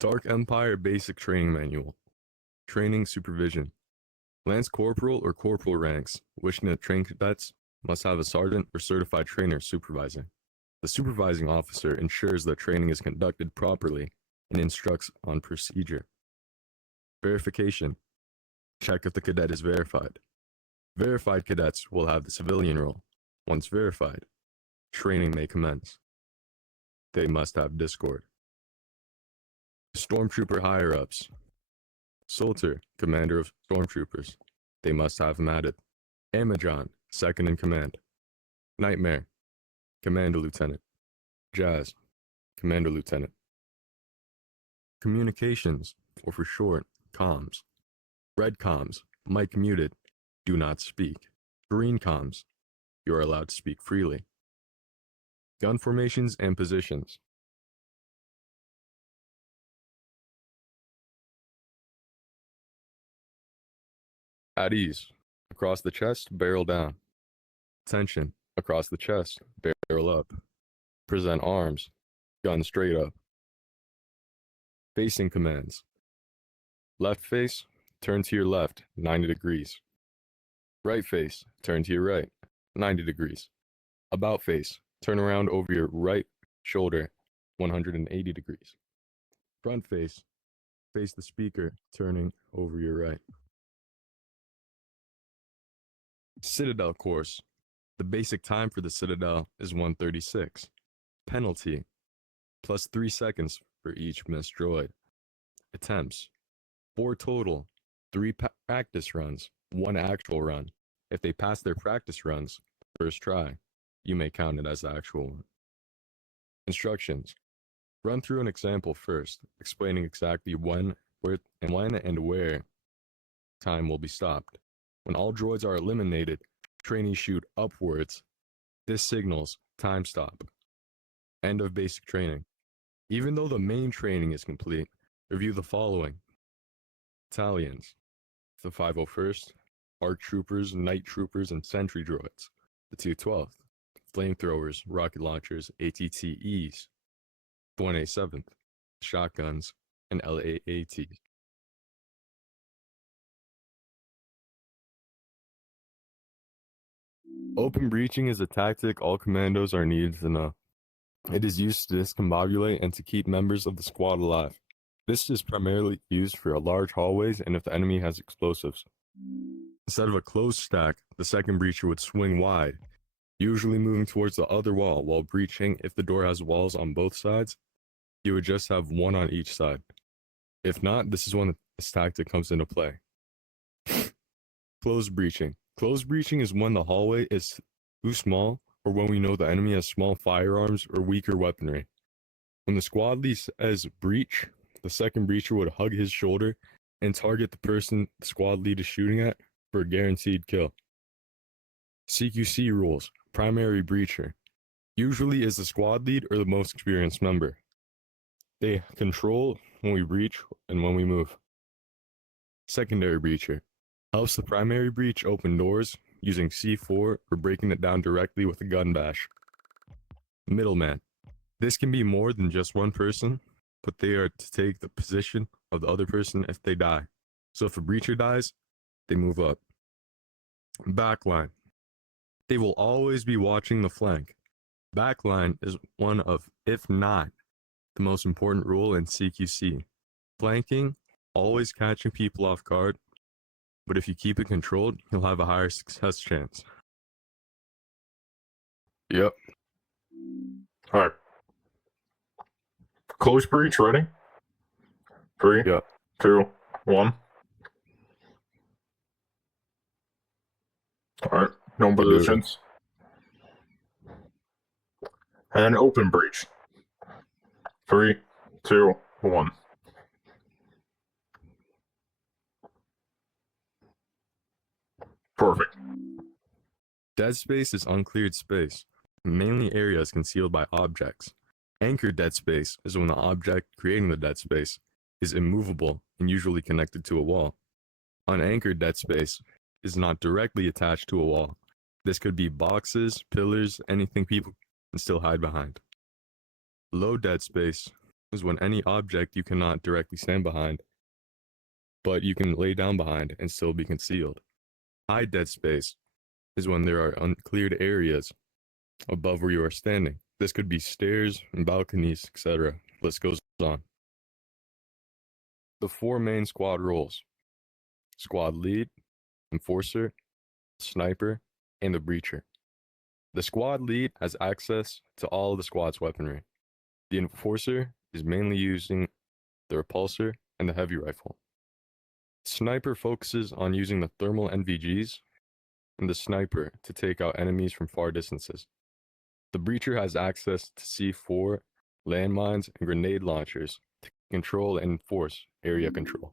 Dark Empire Basic Training Manual. Training Supervision. Lance Corporal or Corporal ranks wishing to train cadets must have a sergeant or certified trainer supervising. The supervising officer ensures that training is conducted properly and instructs on procedure. Verification. Check if the cadet is verified. Verified cadets will have the civilian role. Once verified, training may commence. They must have Discord. Stormtrooper higher-ups. Solter, commander of stormtroopers. They must have him added. Amajon, second in command. Nightmare, commander lieutenant. Jazz, commander lieutenant. Communications, or for short, comms. Red comms, mic muted, do not speak. Green comms, you are allowed to speak freely. Gun formations and positions. At ease, across the chest, barrel down. Tension, across the chest, barrel up. Present arms, gun straight up. Facing commands. Left face, turn to your left, 90 degrees. Right face, turn to your right, 90 degrees. About face, turn around over your right shoulder, 180 degrees. Front face, face the speaker, turning over your right. Citadel course. The basic time for the Citadel is 1:36. Penalty, plus 3 seconds for each missed droid. Attempts, 4 total, 3 practice runs, 1 actual run. If they pass their practice runs, first try, you may count it as the actual one. Instructions. Run through an example first, explaining exactly when and where time will be stopped. When all droids are eliminated, trainees shoot upwards. This signals time stop. End of basic training. Even though the main training is complete, review the following. Battalions. The 501st, ARC Troopers, Night Troopers, and Sentry Droids. The 212th, Flamethrowers, Rocket Launchers, ATTEs. The 187th, Shotguns, and LAATs. Open breaching is a tactic all commandos are needed to know. It is used to discombobulate and to keep members of the squad alive. This is primarily used for large hallways and if the enemy has explosives. Instead of a closed stack, the second breacher would swing wide, usually moving towards the other wall, while breaching, if the door has walls on both sides, you would just have one on each side. If not, this is when this tactic comes into play. Closed breaching. Closed breaching is when the hallway is too small or when we know the enemy has small firearms or weaker weaponry. When the squad lead says breach, the second breacher would hug his shoulder and target the person the squad lead is shooting at for a guaranteed kill. CQC rules. Primary breacher usually is the squad lead or the most experienced member. They control when we breach and when we move. Secondary breacher helps the primary breach open doors using C4 or breaking it down directly with a gun bash. Middleman. This can be more than just one person, but they are to take the position of the other person if they die. So if a breacher dies, they move up. Backline. They will always be watching the flank. Backline is one of, if not, the most important rule in CQC. Flanking, always catching people off guard, but if you keep it controlled, you'll have a higher success chance. Yep. Alright. Close breach, ready? 3, Yep. 2, 1. Alright, no positions. And open breach. 3, 2, 1. Perfect. Dead space is uncleared space, mainly areas concealed by objects. Anchored dead space is when the object creating the dead space is immovable and usually connected to a wall. Unanchored dead space is not directly attached to a wall. This could be boxes, pillars, anything people can still hide behind. Low dead space is when any object you cannot directly stand behind, but you can lay down behind and still be concealed. High dead space is when there are uncleared areas above where you are standing. This could be stairs and balconies, etc. List goes on. The 4 main squad roles: squad lead, enforcer, sniper, and the breacher. The squad lead has access to all of the squad's weaponry. The enforcer is mainly using the repulsor and the heavy rifle. Sniper focuses on using the thermal NVGs and the sniper to take out enemies from far distances. The breacher has access to C4, landmines, and grenade launchers to control and enforce area control.